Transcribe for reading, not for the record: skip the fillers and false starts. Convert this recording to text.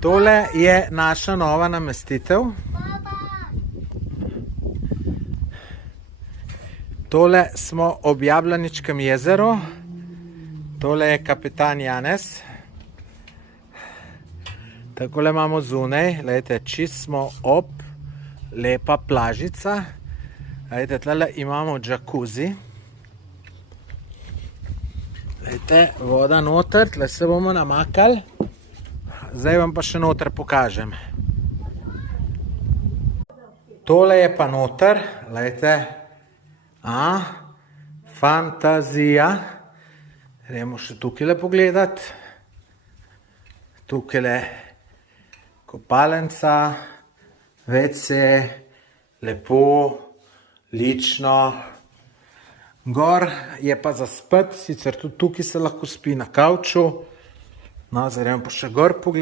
Tole je naša nova namestitev. Tole smo ob Jablaničkem jezeru. Tole je kapitan Janez. Takole imamo zunaj, gledajte, čist smo ob, lepa plažica. Gledajte, tlele imamo džakuzi. Gledajte, voda noter, tle se bomo namakali. Zdaj vam pa še noter pokažem. Tole je pa noter, gledajte. Fantazija. Gremo še tukaj pogledati. Tukaj kopalenca, WC, lepo, lično. Gor je pa za spati, sicer tudi tukaj se lahko spi na kavču. No, zdaj gremo pa še gor pogledati.